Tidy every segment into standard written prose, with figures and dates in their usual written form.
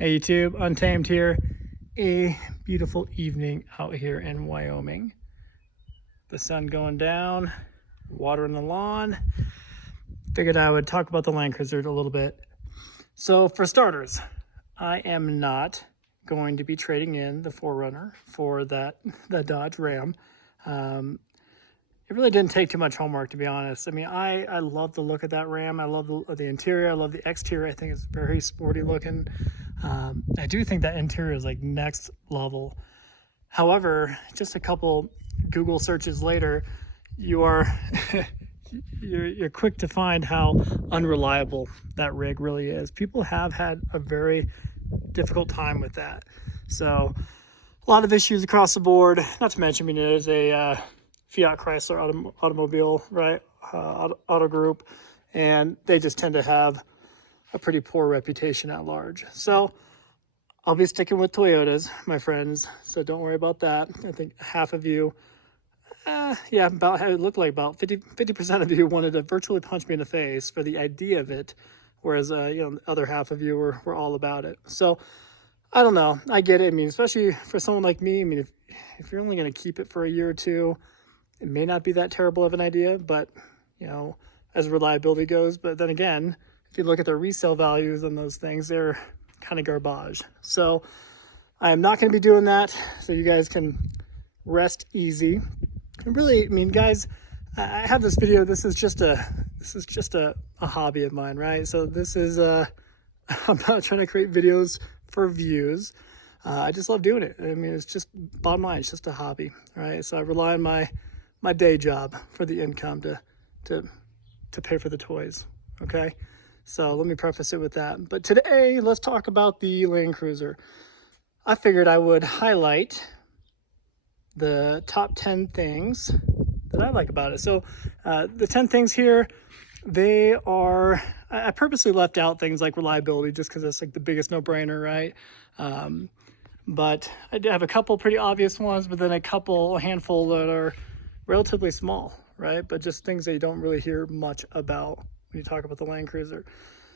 Hey YouTube, Untamed here. A beautiful evening out here in Wyoming. The sun going down, watering the lawn. Figured I would talk about the Land Cruiser a little bit. So for starters, I am not going to be trading in the 4Runner for that Dodge Ram. It really didn't take too much homework, to be honest. I mean, I love the look of that Ram. I love the interior. I love the exterior. I think it's very sporty looking. I do think that interior is like next level. However, just a couple Google searches later, you're quick to find how unreliable that rig really is. People have had a very difficult time with that. So a lot of issues across the board. Not to mention, I mean, there's a Fiat Chrysler automobile, right? Auto group, and they just tend to have a pretty poor reputation at large. So I'll be sticking with Toyotas, my friends. So don't worry about that. I think half of you, yeah, about it looked like about 50% of you wanted to virtually punch me in the face for the idea of it, whereas the other half of you were all about it. So I don't know. I get it. I mean, especially for someone like me. I mean, if you're only going to keep it for a year or two, it may not be that terrible of an idea, but as reliability goes. But then again, if you look at the resale values on those things, they're kind of garbage. So I am not going to be doing that. So you guys can rest easy. And really, I mean, guys, I have this video. This is just a hobby of mine, right? So this is I'm not trying to create videos for views. I just love doing it. I mean, it's just bottom line. It's just a hobby, right? So I rely on my day job for the income to pay for the toys. Okay. So let me preface it with that. But today, let's talk about the Land Cruiser. I figured I would highlight the top 10 things that I like about it. So the 10 things here, they are, I purposely left out things like reliability just because that's like the biggest no-brainer, right? But I do have a couple pretty obvious ones, but then a handful that are relatively small, right? But just things that you don't really hear much about when you talk about the Land Cruiser.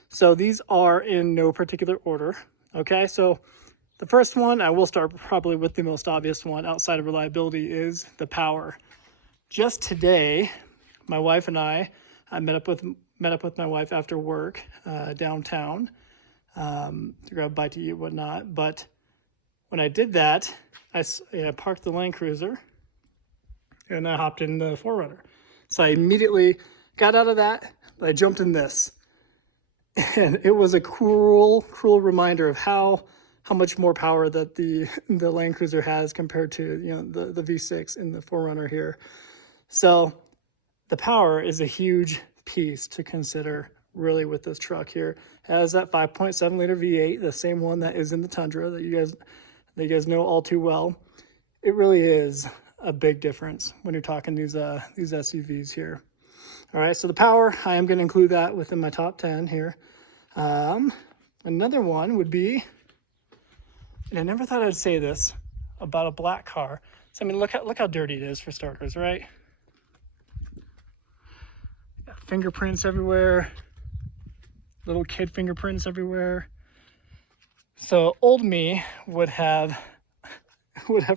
So these are in no particular order, okay? So the first one, I will start probably with the most obvious one outside of reliability, is the power. Just today, my wife and I met up with my wife after work downtown to grab a bite to eat and whatnot. But when I did that, I parked the Land Cruiser and I hopped in the 4Runner. So I immediately got out of that. I jumped in this, and it was a cruel reminder of how much more power that the Land Cruiser has compared to the V6 in the 4Runner here. So the power is a huge piece to consider really with this truck here. It has that 5.7 liter V8, the same one that is in the Tundra that you guys know all too well. It really is a big difference when you're talking these SUVs here. All right, so the power, I am going to include that within my top 10 here. Another one would be, and I never thought I'd say this about a black car. So I mean, look how dirty it is for starters, right? Got fingerprints everywhere, little kid fingerprints everywhere. So old me would have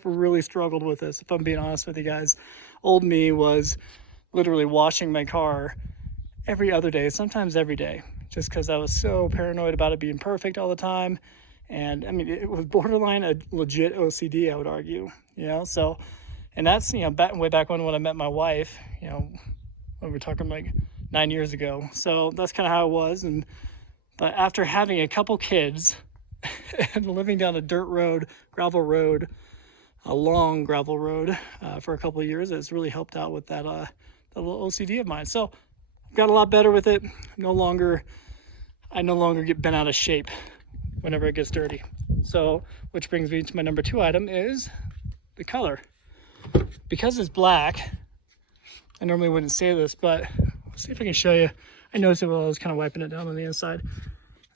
really struggled with this, if I'm being honest with you guys. Old me was literally washing my car every other day, sometimes every day, just because I was so paranoid about it being perfect all the time. And I mean, it was borderline a legit OCD, I would argue, so, and that's, way back when I met my wife, when we're talking like 9 years ago. So that's kind of how it was. But after having a couple kids and living down a dirt road, gravel road, a long gravel road for a couple of years, it's really helped out with that little OCD of mine. So I've got a lot better with it. I no longer get bent out of shape whenever it gets dirty. So, which brings me to my number 2 item, is the color. Because it's black, I normally wouldn't say this, but let's see if I can show you. I noticed it while I was kind of wiping it down on the inside.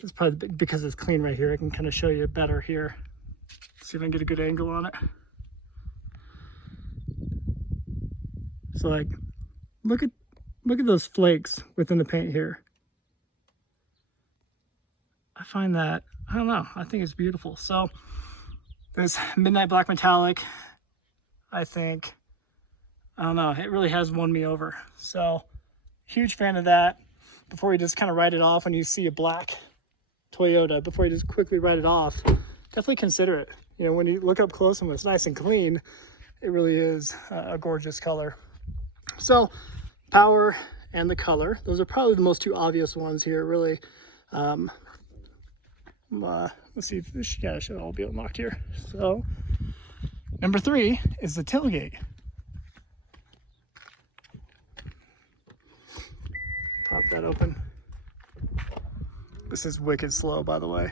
It's probably because it's clean right here. I can kind of show you better here. See if I can get a good angle on it. So like, look at those flakes within the paint here. I find that I don't know, I think it's beautiful. So this midnight black metallic, I think, I don't know, it really has won me over. So huge fan of that. Before you just kind of write it off when you see a black Toyota, before you just quickly write it off, definitely consider it. You know, when you look up close and when it's nice and clean, it really is a gorgeous color. So power and the color, those are probably the most two obvious ones here, really. Let's see if this should all be unlocked here. So number 3 is the tailgate. Pop that open. This is wicked slow, by the way.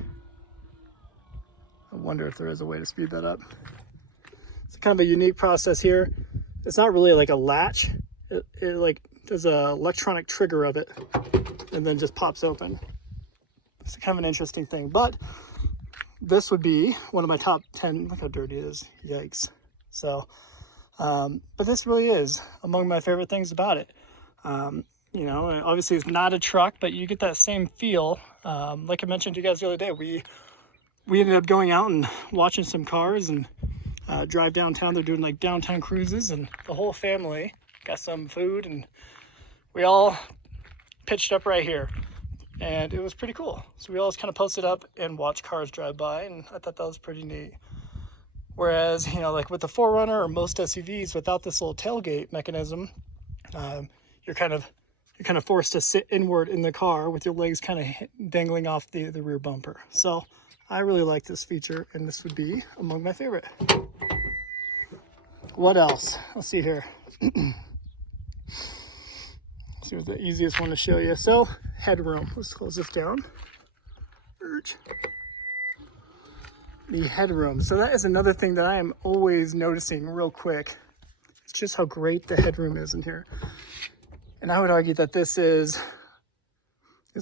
I wonder if there is a way to speed that up. It's kind of a unique process here. It's not really like a latch. It like there's an electronic trigger of it and then just pops open. It's kind of an interesting thing, but this would be one of my top 10. Look how dirty it is. Yikes. So, but this really is among my favorite things about it. You know, obviously it's not a truck, but you get that same feel. Like I mentioned to you guys the other day, we ended up going out and watching some cars and drive downtown. They're doing like downtown cruises, and the whole family got some food, and we all pitched up right here, and it was pretty cool. So we all just kind of posted up and watched cars drive by, and I thought that was pretty neat. Whereas, you know, like with the 4Runner or most SUVs, without this little tailgate mechanism, you're kind of forced to sit inward in the car with your legs kind of dangling off the rear bumper. So I really like this feature, and this would be among my favorite. What else? Let's see here. See what's the easiest one to show you. So headroom. Let's close this down. The headroom. So that is another thing that I am always noticing real quick. It's just how great the headroom is in here. And I would argue that this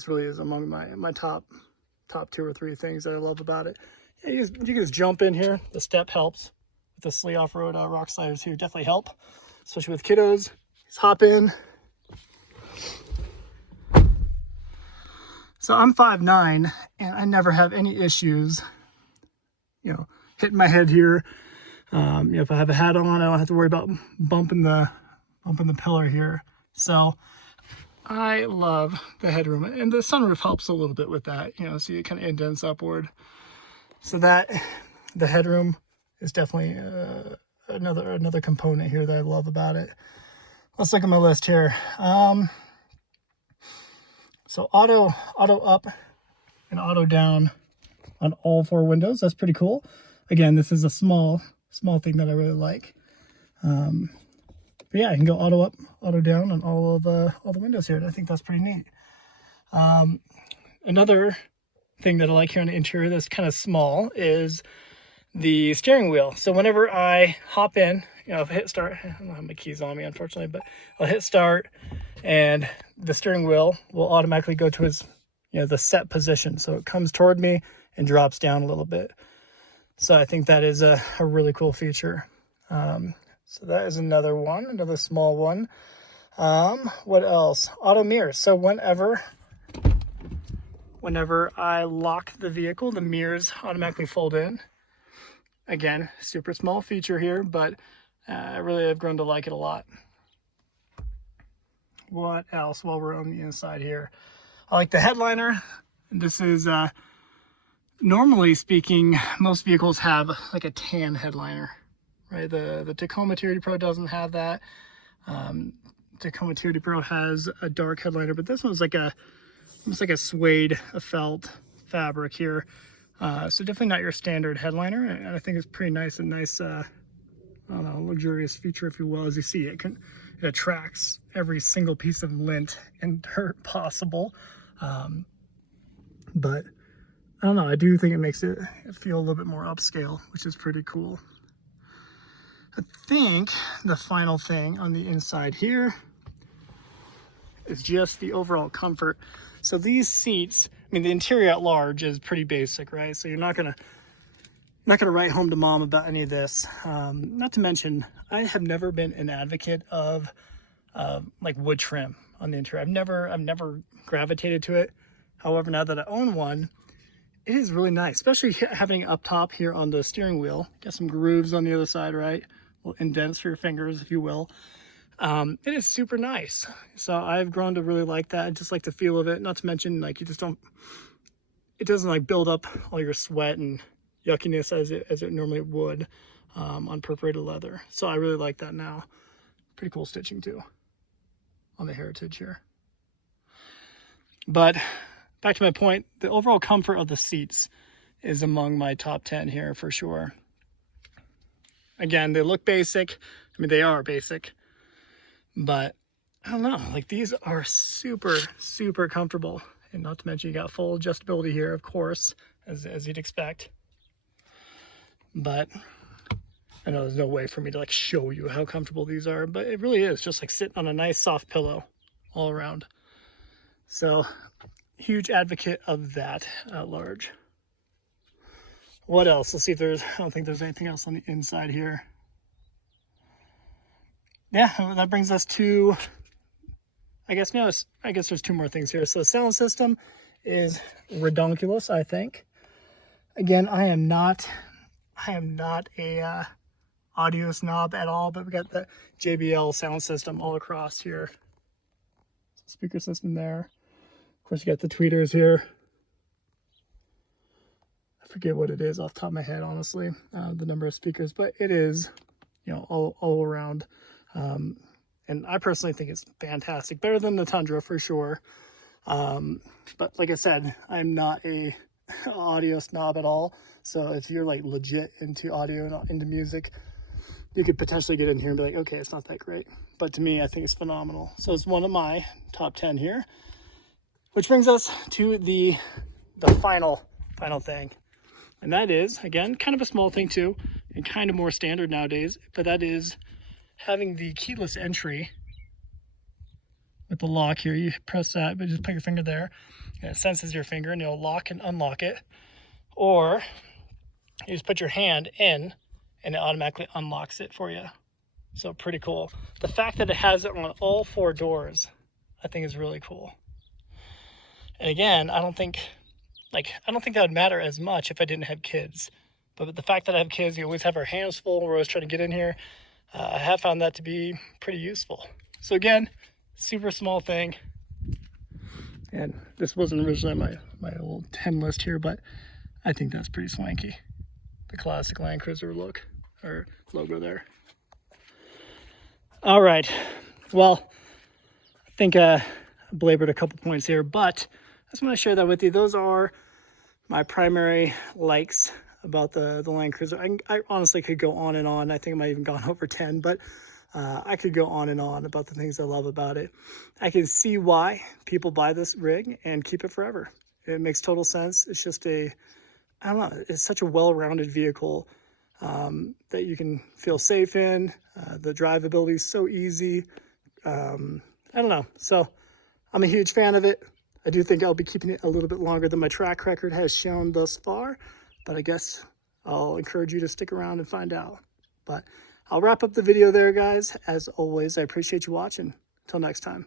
really is among my top 2 or 3 things that I love about it. Yeah, you can just jump in here. The step helps. With the Slee off-road rock sliders here definitely help, especially with kiddos. Just hop in. So I'm 5'9", and I never have any issues, you know, hitting my head here. You know, if I have a hat on, I don't have to worry about bumping the pillar here. So I love the headroom, and the sunroof helps a little bit with that, you know, so it kind of indents upward. So that the headroom is definitely another component here that I love about it. Let's look at my list here. So auto up and auto down on all 4 windows. That's pretty cool. Again, this is a small thing that I really like. But yeah, I can go auto up, auto down on all the windows here. And I think that's pretty neat. Another thing that I like here on the interior that's kind of small is the steering wheel. So whenever I hop in, you know, if I hit start, I don't have my keys on me, unfortunately, but I'll hit start and the steering wheel will automatically go to its, you know, the set position. So it comes toward me and drops down a little bit. So I think that is a really cool feature. So that is another small one. What else? Auto mirrors. So whenever I lock the vehicle, the mirrors automatically fold in. Again, super small feature here, but I really have grown to like it a lot. What else while we're on the inside here? I like the headliner. This is, normally speaking, most vehicles have like a tan headliner, right? The Tacoma Tierney Pro doesn't have that. Tacoma Tierney Pro has a dark headliner, but this one's like almost like a suede, a felt fabric here. So definitely not your standard headliner, and I think it's pretty nice, I don't know, luxurious feature, if you will. As you see, it attracts every single piece of lint and dirt possible. But I don't know, I do think it makes it feel a little bit more upscale, which is pretty cool. I think the final thing on the inside here is just the overall comfort. So these seats, I mean, the interior at large is pretty basic, right? So you're not gonna write home to mom about any of this. Not to mention, I have never been an advocate of like wood trim on the interior. I've never gravitated to it. However, now that I own one, it is really nice, especially having it up top here on the steering wheel. Got some grooves on the other side, right? Little indents for your fingers, if you will. It is super nice. So I've grown to really like that. I just like the feel of it. Not to mention, like, you just don't, it doesn't like build up all your sweat and yuckiness as it normally would on perforated leather. So I really like that now. Pretty cool stitching too on the Heritage here. But back to my point, the overall comfort of the seats is among my top 10 here for sure. Again, they look basic. I mean, they are basic, but I don't know, like these are super, super comfortable. And not to mention you got full adjustability here, of course, as you'd expect. But I know there's no way for me to like show you how comfortable these are, but it really is just like sitting on a nice soft pillow all around. So huge advocate of that at large. What else? Let's see if there's, I don't think there's anything else on the inside here. Yeah, that brings us to, I guess there's two more things here. So the sound system is redonkulous, I think. Again, I am not a audio snob at all, but we got the JBL sound system all across here. Speaker system there. Of course, you got the tweeters here. I forget what it is off the top of my head, honestly, the number of speakers, but it is, you know, all around. And I personally think it's fantastic, better than the Tundra for sure. But like I said, I'm not a audio snob at all. So if you're like legit into audio and into music, you could potentially get in here and be like, okay, it's not that great. But to me, I think it's phenomenal. So it's one of my top 10 here, which brings us to the final thing. And that is, again, kind of a small thing too, and kind of more standard nowadays, but that is having the keyless entry with the lock here. You press that, but just put your finger there, and it senses your finger, and it'll lock and unlock it. Or you just put your hand in, and it automatically unlocks it for you. So pretty cool. The fact that it has it on all 4 doors, I think is really cool. And again, I don't think that would matter as much if I didn't have kids. But the fact that I have kids, you always have our hands full. We're always trying to get in here. I have found that to be pretty useful. So again, super small thing. And this wasn't originally my old 10 list here, but I think that's pretty swanky. The classic Land Cruiser look, or logo there. All right. Well, I think I belabored a couple points here, but I just want to share that with you. Those are my primary likes about the Land Cruiser. I honestly could go on and on. I think I might have even gone over 10, but I could go on and on about the things I love about it. I can see why people buy this rig and keep it forever. It makes total sense. It's just I don't know, it's such a well-rounded vehicle that you can feel safe in. The drivability is so easy. I don't know. So I'm a huge fan of it. I do think I'll be keeping it a little bit longer than my track record has shown thus far, but I guess I'll encourage you to stick around and find out. But I'll wrap up the video there, guys. As always, I appreciate you watching. Until next time.